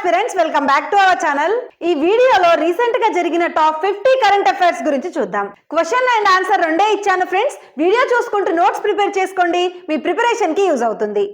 Aspirants, welcome back to our channel. ఈ వీడియోలో recent గా జరిగిన టాప్ 50 కరెంట్ అఫైర్స్ గురించి చూద్దాం. క్వశ్చన్ అండ్ ఆన్సర్ రెండే ఇచ్చాను ఫ్రెండ్స్. వీడియో చూసుకుంటూ నోట్స్ ప్రిపేర్ చేసుకోండి, మీ ప్రిపరేషన్ కి యూజ్ అవుతుంది.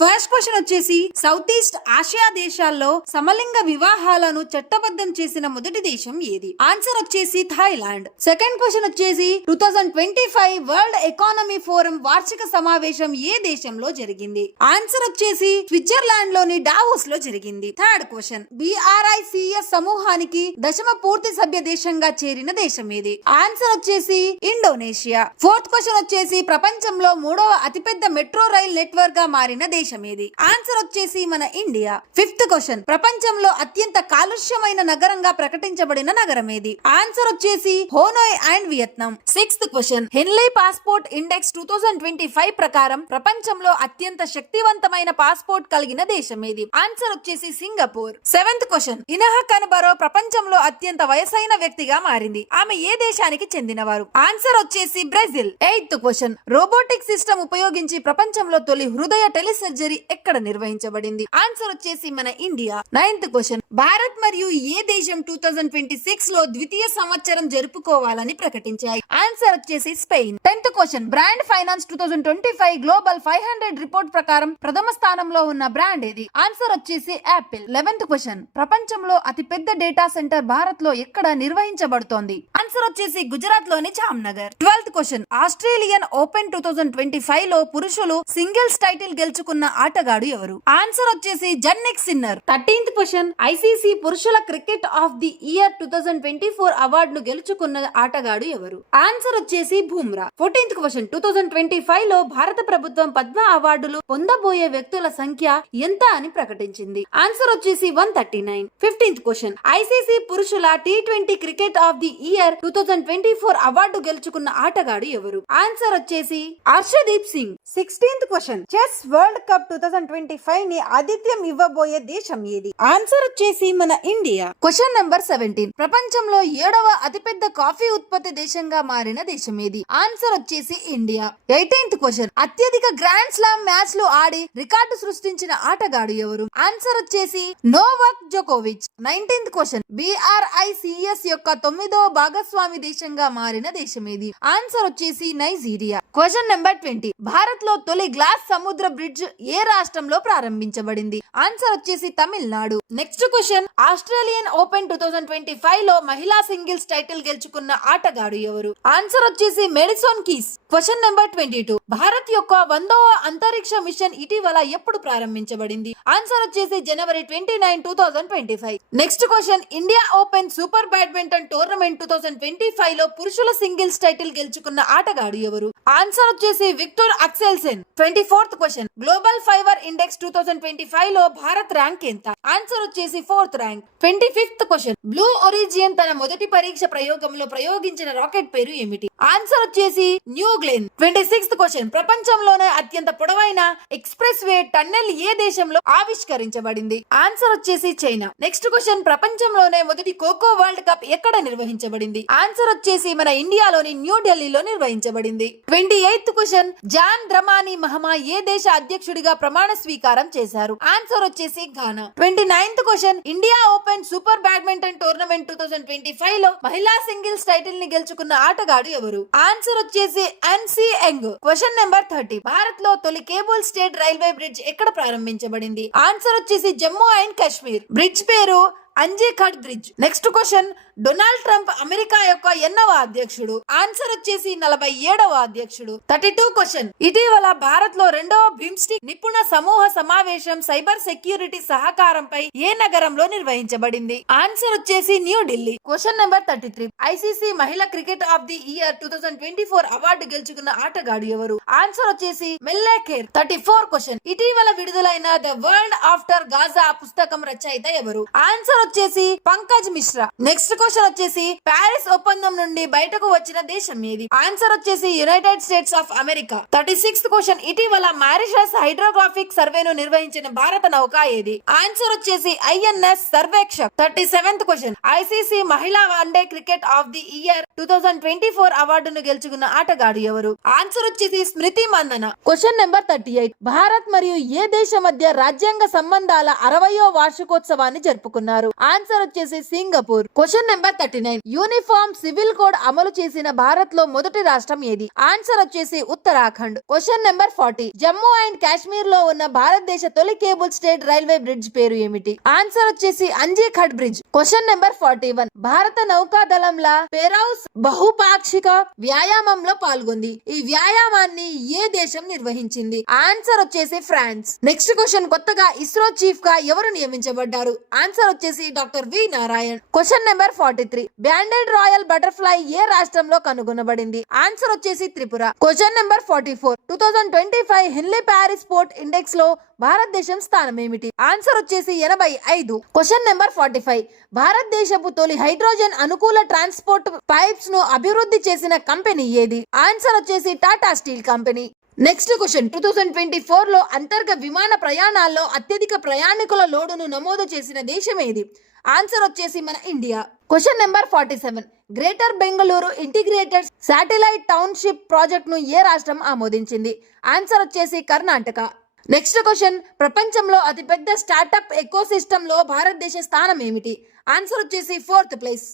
ఫస్ట్ క్వశ్చన్ వచ్చేసి సౌత్ ఈస్ట్ ఆసియా దేశాల్లో సమలింగ వివాహాలను చట్టబద్ధం చేసిన మొదటి దేశం ఏది? ఆన్సర్ వచ్చేసి థాయిలాండ్. సెకండ్ క్వశ్చన్ వచ్చేసి 2025 వరల్డ్ ఎకానమీ ఫోరం వార్షిక సమావేశం ఏ దేశంలో జరిగింది? ఆన్సర్ వచ్చేసి స్విట్జర్లాండ్ లోని డావోస్ లో జరిగింది. థర్డ్ క్వశ్చన్ BRICS సమూహానికి దశమ పూర్తి సభ్య దేశంగా చేరిన దేశం ఏది? ఆన్సర్ వచ్చేసి ఇండోనేషియా. ఫోర్త్ క్వశ్చన్ వచ్చేసి ప్రపంచంలో మూడవ అతిపెద్ద మెట్రో రైల్ నెట్వర్క్ గా మారిన దేశం ఏది? ఆన్సర్ వచ్చేసి మన ఇండియా. ఫిఫ్త్ క్వశ్చన్ ప్రపంచంలో అత్యంత కాలుష్యమైన నగరంగా ప్రకటించబడిన నగరం ఏది? ఆన్సర్ వచ్చేసి Hanoi and Vietnam. Sixth question Henley passport index 2025 ప్రకారం ప్రపంచంలో అత్యంత శక్తివంతమైన పాస్పోర్ట్ కలిగిన దేశం ఏది? ఆన్సర్ వచ్చేసి సింగపూర్. సెవెంత్ క్వశ్చన్ ఇనహ కనబరో ప్రపంచంలో అత్యంత వయసైన వ్యక్తిగా మారింది. ఆమె ఏ దేశానికి చెందినవారు? ఆన్సర్ వచ్చేసి Brazil. Eighth question robotic system ఉపయోగించి ప్రపంచంలో తొలి హృదయ టెలిసర్జరీ ఎక్కడ నిర్వహించబడింది? ఆన్సర్ వచ్చేసి మన ఇండియా. నైన్త్ క్వశ్చన్ భారత్ మరియు ఏ దేశం 2026 లో ద్వితీయ సంవత్సరం జరుపుకోవాలని ప్రకటించాయి? ఆన్సర్ వచ్చేసి Spain. 10th question brand finance 2025 global 500 report ప్రకారం ప్రథమ స్థానంలో ఉన్న బ్రాండ్ ఏది? ఆన్సర్ వచ్చేసి యాపిల్. 11th క్వశ్చన్ ప్రపంచంలో అతి పెద్ద డేటా సెంటర్ భారత్ లో ఎక్కడ నిర్వహించబడుతోంది? ఆన్సర్ వచ్చేసి గుజరాత్ లోని Jamnagar. 12th question Australian open 2025 లో పురుషులు సింగిల్స్ టైటిల్ గెలుచుకున్న ఆటగాడు ఎవరు? ఆన్సర్ వచ్చేసి జన్నిక్ సిన్నర్. 13th క్వశ్చన్ ఐసీసీ పురుషుల క్రికెట్ ఆఫ్ ది ఇయర్ 2024 అవార్డును గెలుచుకున్న ఆటగాడు ఎవరు? ఆన్సర్ వచ్చేసి బుమ్రా. 14th క్వశ్చన్ 2025 లో భారత ప్రభుత్వం పద్మ అవార్డులు పొందబోయే వ్యక్తుల సంఖ్య ఎంత అని ప్రకటించింది? ఆన్సర్ వచ్చేసి 139. 15th క్వశ్చన్ ఐసీసీ పురుషుల T20 cricket of the year 2024 award గెలుచుకున్న ఆటగాడు ఎవరు? ఆన్సర్ వచ్చేసి Harshdeep Singh. 16th question chess world cup 2025 ని ఆతిథ్యం ఇవ్వబోయే దేశం ఏది? ఆన్సర్ వచ్చేసి మన ఇండియా. క్వశ్చన్ నెంబర్ 17 ప్రపంచంలో 7వ అతిపెద్ద కాఫీ ఉత్పత్తి దేశంగా మారిన దేశం ఏది? ఆన్సర్ వచ్చేసి ఇండియా. 18th క్వశ్చన్ అత్యధిక గ్రాండ్ స్లామ్ మ్యాచ్లు ఆడి రికార్డు సృష్టించిన ఆటగాడు ఎవరు? ఆన్సర్ వచ్చేసి నోవాక్ జోకోవిచ్. 19th క్వశ్చన్ BRICS యొక్క 9వ భాగస్వామి దేశంగా మారిన దేశం ఏది? ఆన్సర్ వచ్చేసి నైజీరియా. క్వశ్చన్ నెంబర్ 20 భారత్ లో తొలి గ్లాస్ సముద్ర బ్రిడ్జ్ ఏ రాష్ట్రంలో ప్రారంభించబడింది? ఆన్సర్ వచ్చేసి Tamil Nadu. Next question Australian open 2025 లో మహిళా సింగిల్స్ టైటిల్ గెలుచుకున్న ఆటగాడు ఎవరు? ఆన్సర్ వచ్చేసి medicine keys. Question number 22 Bharat యొక్క 100వ అంతరిక్ష మిషన్ ఇటీవల ఎప్పుడు ప్రారంభించబడింది? ఆన్సర్ వచ్చేసి జనవరి 29, 2025. Next question India open super badminton tournament 2025 లో పురుషుల సింగిల్స్ టైటిల్ గెలుచుకున్న ఆటగాడు ఎవరు? ఆన్సర్ వచ్చేసి Victor Axelsen. 24th question global fibre index 2025 లో భారత్ ర్యాంక్ ఎంత? ఆన్సర్ వచ్చేసి 4th rank. 25th question blue ఒరిజియన్ తన మొదటి పరీక్ష ప్రయోగంలో ప్రయోగించిన రాకెట్ పేరు ఏమిటి? ఆన్సర్ వచ్చేసి న్యూ గ్లెన్. 26th క్వశ్చన్ ప్రపంచంలోనే అత్యంత పొడవైన ఎక్స్ప్రెస్ వే టన్నెల్ ఏ దేశంలో ఆవిష్కరించబడింది? ఆన్సర్ వచ్చేసి చైనా. నెక్స్ట్ క్వశ్చన్ ప్రపంచంలోనే మొదటి ఖోఖో వరల్డ్ కప్ ఎక్కడ నిర్వహించబడింది? ఆన్సర్ వచ్చేసి మన ఇండియాలోని న్యూ ఢిల్లీలో నిర్వహించబడింది. 28th క్వశ్చన్ జాన్ ద్రమాని మహమా ఏ దేశ అధ్యక్షుడిగా ప్రమాణ స్వీకారం చేశారు? ఆన్సర్ వచ్చేసి Ghana. 29th question India open super badminton tournament 2025 లో మహిళా సింగిల్స్ టైటిల్ ని గెలుచుకున్న ఆటగాడు ఎవరు? ఆన్సర్ వచ్చేసి NC young. Question number 30 Bharat లో తొలి కేబుల్ స్టేట్ రైల్వే బ్రిడ్జ్ ఎక్కడ ప్రారంభించబడింది? ఆన్సర్ వచ్చేసి జమ్మూ అండ్ కాశ్మీర్. బ్రిడ్జ్ పేరు అంజేఖడ్ bridge. Next question Donald Trump America యొక్క ఎన్నవ అధ్యక్షుడు? ఆన్సర్ వచ్చేసి 47వ అధ్యక్షుడు. 32 క్వశ్చన్ ఇటీవల భారత్ లో 2వ బిమ్స్టిక్ నిపుణ సమూహ సమావేశం సైబర్ సెక్యూరిటీ సహకారంపై ఏ నగరంలో నిర్వహించబడింది? ఆన్సర్ వచ్చేసి new Delhi. Question number 33 ICC మహిళా cricket of the year 2024 award గెలుచుకున్న ఆటగాడు ఎవరు? ఆన్సర్ వచ్చేసి మెల్లే ఖేర్. 34 క్వశ్చన్ ఇటీవల విడుదలైన ద వరల్డ్ ఆఫ్టర్ గాజా పుస్తకం రచయిత ఎవరు? ఆన్సర్ వచ్చేసి పంకజ్ మిశ్రా. నెక్స్ట్ క్వశ్చన్ వచ్చేసి ప్యారిస్ ఒప్పందం నుండి బయటకు వచ్చిన దేశం ఏది? ఆన్సర్ వచ్చేసి United states of America. 36th question ఇటీవల మారిషస్ హైడ్రోగ్రాఫిక్ సర్వేను నిర్వహించిన భారత నౌక ఏది? ఆన్సర్ వచ్చేసి ఐఎన్ఎస్ సర్వేక్షక్. 37th క్వశ్చన్ ఐసీసీ మహిళా one day cricket of the year 2024 అవార్డును గెలుచుకున్న ఆటగాడు ఎవరు? ఆన్సర్ వచ్చేసి స్మృతి మందన. క్వశ్చన్ నెంబర్ 38 భారత్ మరియు ఏ దేశం మధ్య రాజ్యాంగ సంబంధాల 60వ వార్షికోత్సవాన్ని జరుపుకున్నారు? ఆన్సర్ వచ్చేసి Singapore. Question number 39 uniform civil code అమలు చేసిన భారత్ లో మొదటి రాష్ట్రం ఏది? ఆన్సర్ వచ్చేసి Uttarakhand. Question number 40 Jammu and Kashmir లో ఉన్న భారతదేశ తొలి కేబుల్ స్టేట్ రైల్వే బ్రిడ్జ్ పేరు ఏమిటి? ఆన్సర్ వచ్చేసి అంజీ ఖడ్ బ్రిడ్జ్. క్వశ్చన్ నెంబర్ 41 భారత నౌకాదళంలా పెరౌస్ బహుపాక్షిక వ్యాయామంలో పాల్గొంది. ఈ వ్యాయామాన్ని ఏ దేశం నిర్వహించింది? ఆన్సర్ వచ్చేసి ఫ్రాన్స్. నెక్స్ట్ క్వశ్చన్ కొత్తగా ఇస్రో చీఫ్ గా ఎవరు నియమించబడ్డారు? ఆన్సర్ వచ్చేసి doctor V Narayan. Question number 43 banded royal butterfly ఏ రాష్ట్రంలో కనుగొనబడింది? ఆన్సర్ వచ్చేసి Tripura. Question number 44 2025 Henley passport index లో భారతదేశం స్థానం ఏమిటి? ఆన్సర్ వచ్చేసి 85. క్వశ్చన్ నెంబర్ 45 భారతదేశపు తొలి హైడ్రోజన్ అనుకూల ట్రాన్స్పోర్ట్ పైప్స్ ను అభివృద్ధి చేసిన కంపెనీ ఏది? ఆన్సర్ వచ్చేసి Tata steel company. Next question 2024 లో అంతర్గత విమాన ప్రయాణాల్లో అత్యధిక ప్రయాణికుల లోడును నమోదు చేసిన దేశం ఏది? ఆన్సర్ వచ్చేసి మన India. Question number 47 greater Bengaluru integrated satellite township project ను ఏ రాష్ట్రం ఆమోదించింది? ఆన్సర్ వచ్చేసి కర్ణాటక. నెక్స్ట్ క్వశ్చన్ ప్రపంచంలో అతిపెద్ద స్టార్టప్ ఎకోసిస్టమ్ లో భారతదేశ స్థానం ఏమిటి? ఆన్సర్ వచ్చేసి 4th place.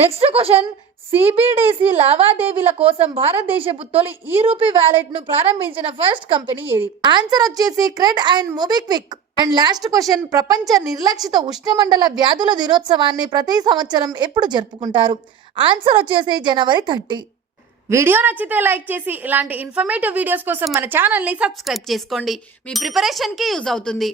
Next question CBDC లావాదేవీల కోసం భారతదేశపు తొలి ఈ రూపీ వ్యాలెట్ ను ప్రారంభించిన ఫస్ట్ కంపెనీ ఏది? ఆన్సర్ వచ్చేసి cred and MobiKwik. And last question ప్రపంచ నిర్లక్షిత ఉష్ణమండల వ్యాధుల దినోత్సవాన్ని ప్రతి సంవత్సరం ఎప్పుడు జరుపుకుంటారు? ఆన్సర్ వచ్చేసి జనవరి 30. వీడియో నచ్చితే లైక్ చేసి ఇలాంటి ఇన్ఫర్మేటివ్ వీడియోస్ కోసం మన ఛానల్ ని సబ్స్క్రైబ్ చేసుకోండి. మీ ప్రిపరేషన్ కి యూజ్ అవుతుంది.